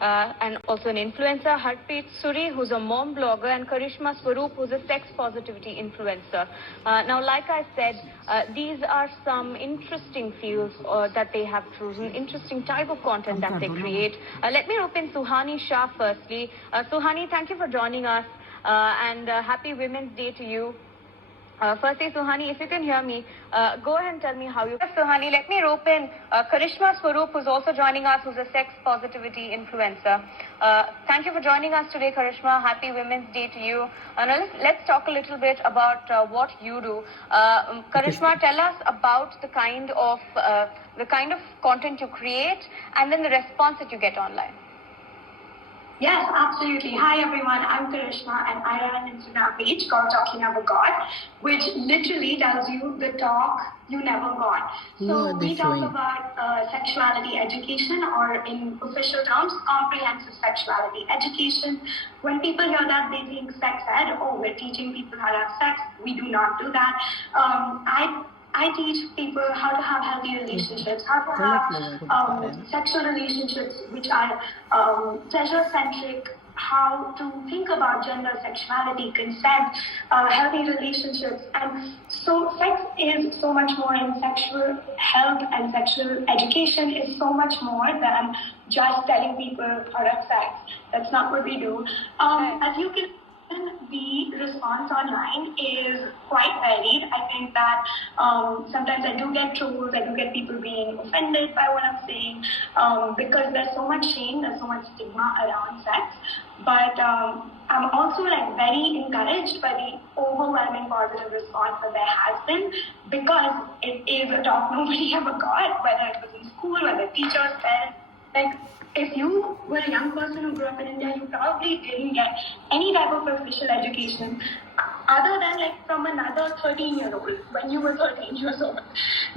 and also an influencer, Harpreet Suri, who's a mom blogger, and Karishma Swaroop, who's a sex positivity influencer. Now, like I said, these are some interesting fields that they have chosen, interesting type of content that they create. Let me open Suhani Shah firstly. Suhani, thank you for joining us, and happy Women's Day to you. Firstly, Suhani, if you can hear me, go ahead and tell me how you... Yes, Suhani, let me rope in Karishma Swaroop, who's also joining us, who's a sex positivity influencer. Thank you for joining us today, Karishma. Happy Women's Day to you. Now let's talk a little bit about what you do. Karishma, tell us about the kind of content you create and then the response that you get online. Yes, absolutely. Hi everyone, I'm Karishma and I run an Instagram page called Talk You Never Got, which literally tells you the talk you never got. So we talk about sexuality education, or in official terms, comprehensive sexuality education. When people hear that, they think sex ed, oh, we're teaching people how to have sex. We do not do that. I teach people how to have healthy relationships, how to have sexual relationships which are pleasure-centric, how to think about gender, sexuality, consent, healthy relationships. And so sex is so much more, in sexual health and sexual education is so much more than just telling people how to have sex. That's not what we do. As you can, the response online is quite varied. I think that sometimes I do get trolls, I do get people being offended by what I'm saying, because there's so much shame, there's so much stigma around sex. But I'm also very encouraged by the overwhelming positive response that there has been, because it is a talk nobody ever got, whether it was in school, whether teachers, parents. If you were a young person who grew up in India, you probably didn't get any type of official education other than from another 13-year-old when you were 13 years old.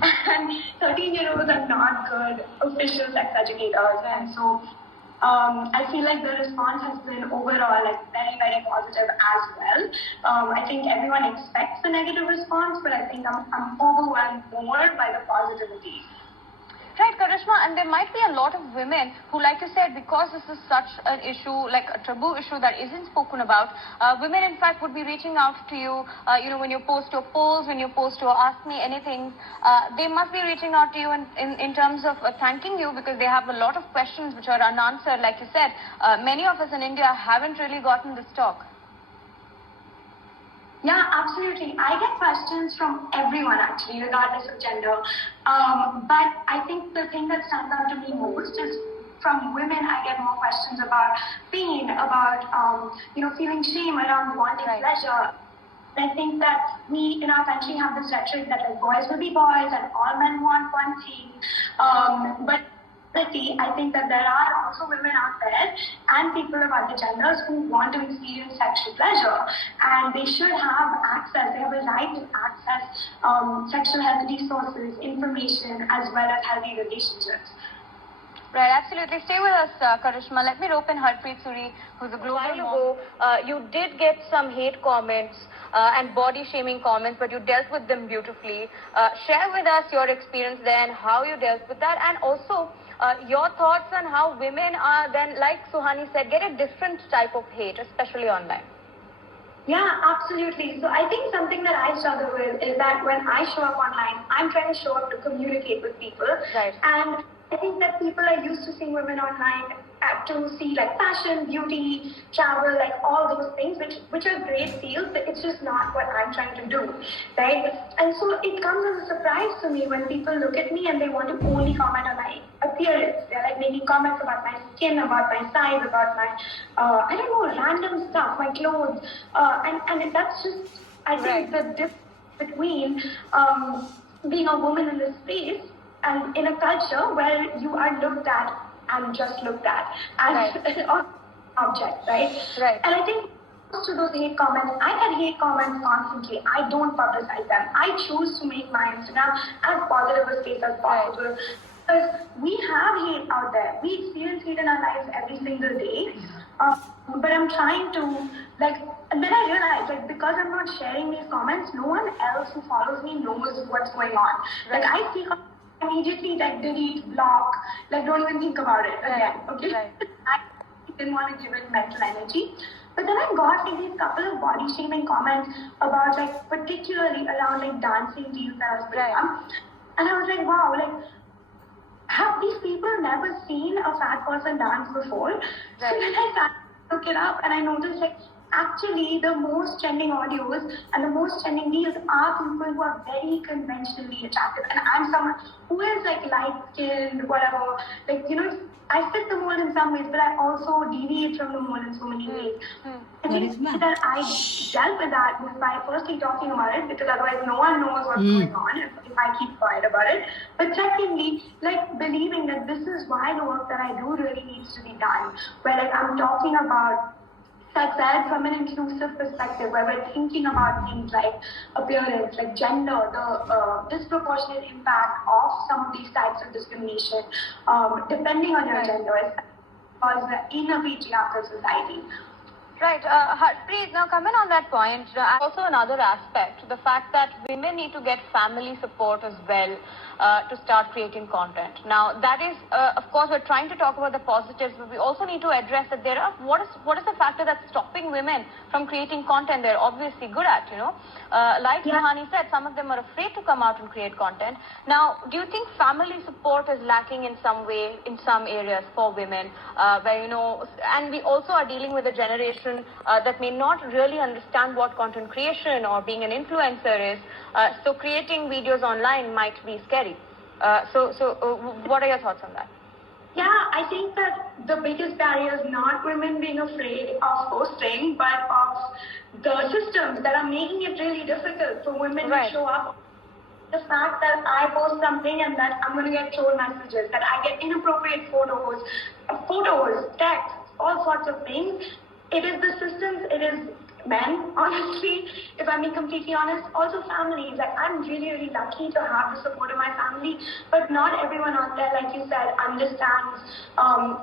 And 13-year-olds are not good official sex educators. And so I feel like the response has been overall very, very positive as well. I think everyone expects a negative response, but I think I'm overwhelmed more by the positivity. Right, Karishma, and there might be a lot of women who, like you said, because this is such an issue, like a taboo issue that isn't spoken about, women in fact would be reaching out to you, when you post your polls, when you post your Ask Me Anything, they must be reaching out to you in terms of thanking you, because they have a lot of questions which are unanswered. Like you said, many of us in India haven't really gotten this talk. Yeah, absolutely. I get questions from everyone actually, regardless of gender. But I think the thing that stands out to me most is from women. I get more questions about pain, about feeling shame around wanting pleasure. And I think that we in our country have this rhetoric that boys will be boys and all men want one thing. But I think that there are also women out there and people of other genders who want to experience sexual pleasure, and they should have access, they have a right to access sexual health resources, information, as well as healthy relationships. Right, absolutely. Stay with us, Karishma. Let me rope in Harpreet Suri, who's a global mom. You did get some hate comments and body-shaming comments, but you dealt with them beautifully. Share with us your experience then, how you dealt with that, and also your thoughts on how women are then, like Suhani said, get a different type of hate, especially online. Yeah, absolutely. So I think something that I struggle with is that when I show up online, I'm trying to show up to communicate with people. Right. And I think that people are used to seeing women online to see fashion, beauty, travel, all those things, which are great fields, but it's just not what I'm trying to do, right? And so it comes as a surprise to me when people look at me and they want to only comment on my appearance. They're making comments about my skin, about my size, about my, random stuff, my clothes. And that's just, I think, the difference between being a woman in this space and in a culture where you are looked at and just looked at as an object, right? Right. And I think to those hate comments, I get hate comments constantly. I don't publicize them. I choose to make my Instagram as positive a space as possible. Because we have hate out there. We experience hate in our lives every single day. But I'm trying to, and then I realized, because I'm not sharing these comments, no one else who follows me knows what's going on. Right. I see immediately delete, block, don't even think about it again. Okay? Right. didn't want to give it mental energy. But then I got like these couple of body shaming comments about like particularly around like dancing deals that I was putting up. And I was like, wow, like have these people never seen a fat person dance before? So then I started to look it up and I noticed like actually the most trending audios and the most trending reels are people who are very conventionally attractive. And I'm someone who is like light-skinned, whatever. Like, you know, I fit the mold in some ways, but I also deviate from the mold in so many ways. I think that I dealt with that by firstly talking about it, because otherwise no one knows what's going on if I keep quiet about it. But secondly, like believing that this is why the work that I do really needs to be done. Where like I'm talking about sex ed from an inclusive perspective, where we're thinking about things like appearance, like gender, the disproportionate impact of some of these types of discrimination, depending on your gender, because in a patriarchal society. Right. Harpreet, now coming on that point, also another aspect, the fact that women need to get family support as well to start creating content. Now, that is, of course, we're trying to talk about the positives, but we also need to address that there are, what is the factor that's stopping women from creating content they're obviously good at, you know? Like Suhani said, some of them are afraid to come out and create content. Now, do you think family support is lacking in some way, in some areas for women, where, you know, and we also are dealing with a generation that may not really understand what content creation or being an influencer is, so creating videos online might be scary. So what are your thoughts on that? Yeah, I think that the biggest barrier is not women being afraid of posting, but of the systems that are making it really difficult for women to show up. The fact that I post something and that I'm going to get troll messages, that I get inappropriate photos, texts, all sorts of things. It is the systems, it is men, honestly, if I'm being completely honest. Also families, like I'm really, really lucky to have the support of my family, but not everyone out there, like you said, understands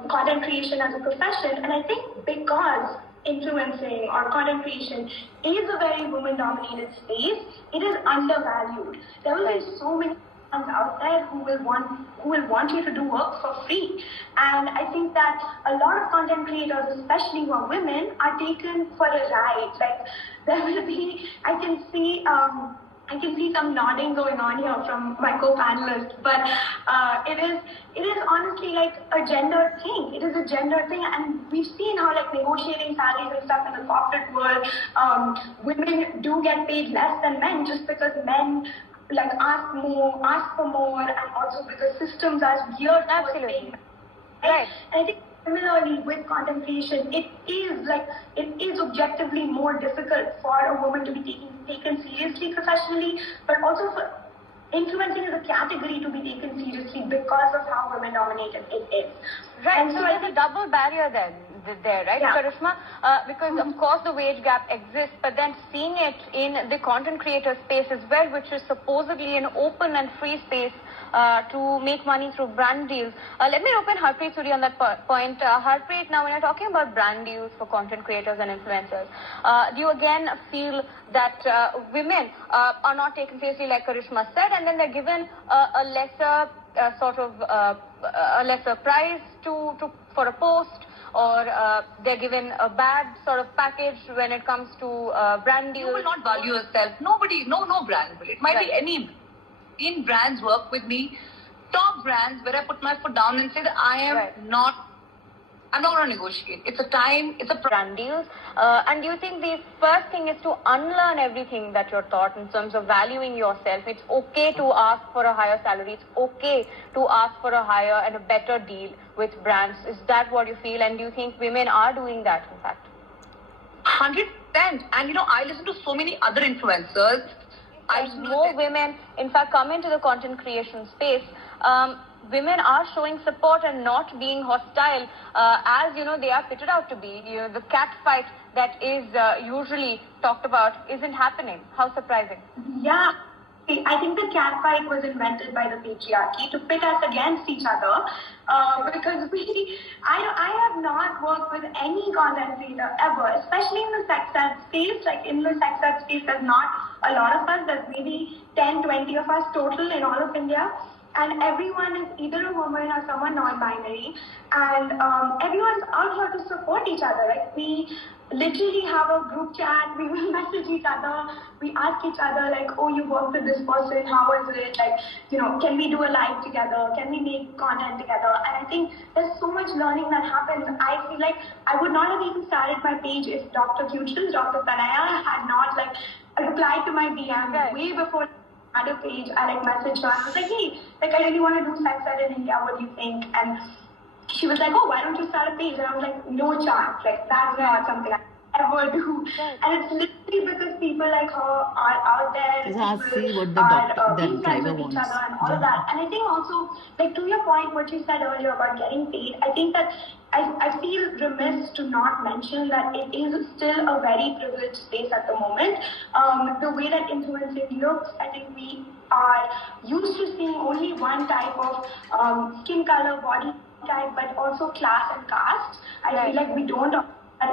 content creation as a profession. And I think because influencing or content creation is a very woman-dominated space, it is undervalued. There will be so many out there who will want you to do work for free, and I think that a lot of content creators, especially who are women, are taken for a ride. Like there will be, I can see some nodding going on here from my co-panelists, but it is honestly like a gender thing. It is a gender thing, and we've seen how like negotiating salaries and stuff in the corporate world, women do get paid less than men just because men like ask for more, and also because systems are geared towards paying. Right. And I think similarly with content creation, it is objectively more difficult for a woman to be taken seriously professionally, but also for influencing as a category to be taken seriously because of how women dominated it is. Right, and so there's a double barrier there, right, Karishma? Because of course the wage gap exists, but then seeing it in the content creator space as well, which is supposedly an open and free space to make money through brand deals. Let me open Harpreet Suri on that point. Harpreet, now when you're talking about brand deals for content creators and influencers, do you again feel that women are not taken seriously like Karishma said, and then they're given a lesser a lesser price for a post, or they're given a bad sort of package when it comes to brand deals? You will not value yourself. Nobody, no brand will. It might be any. In brands work with me, top brands where I put my foot down and say that I'm not going to negotiate. It's a brand deals. And do you think the first thing is to unlearn everything that you're taught in terms of valuing yourself? It's okay to ask for a higher salary. It's okay to ask for a higher and a better deal with brands. Is that what you feel? And do you think women are doing that, in fact? 100%. And I listen to so many other influencers. As more women, in fact, come into the content creation space, women are showing support and not being hostile, as they are fitted out to be. The cat fight that is usually talked about isn't happening. How surprising! Yeah, I think the cat fight was invented by the patriarchy to pit us against each other. Because I have not worked with any content creator ever, especially in the sex ed space. Like in the sex ed space, there's not a lot of us. There's maybe 10, 20 of us total in all of India. and everyone is either a woman or someone non-binary, and everyone's out here to support each other. Like, we literally have a group chat, we will message each other, we ask each other like, oh, you worked with this person, how was it? Like, can we do a live together? Can we make content together? And I think there's so much learning that happens. I feel like I would not have even started my page if Dr. Futrell, Dr. Tanaya had not replied to my DM way before I had a page. I messaged her and was like, hey, I really want to do sex ed in India, what do you think? And she was like, oh, why don't you start a page? And I was like, no chance. That's not something I ever do. And it's literally because people like her are out there. See what the being friends with each other and all of that. And I think also, to your point, what you said earlier about getting paid, I think that I feel remiss to not mention that it is still a very privileged space at the moment. The way that influencing looks, I think we are used to seeing only one type of skin color, body type, but also class and caste. I feel like we don't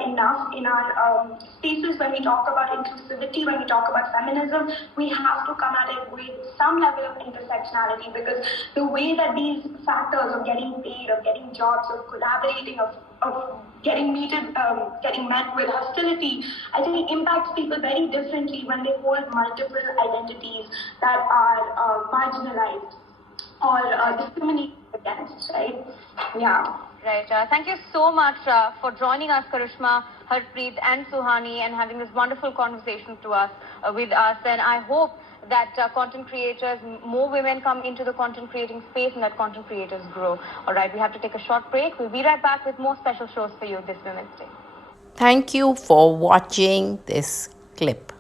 enough in our spaces when we talk about inclusivity, when we talk about feminism. We have to come at it with some level of intersectionality, because the way that these factors of getting paid, of getting jobs, of collaborating, of getting met with hostility, I think impacts people very differently when they hold multiple identities that are marginalized or discriminated against, right? Yeah. Right. Thank you so much for joining us, Karishma, Harpreet and Suhani, and having this wonderful conversation with us. And I hope that content creators, more women come into the content creating space and that content creators grow. All right, we have to take a short break. We'll be right back with more special shows for you this Women's Day. Thank you for watching this clip.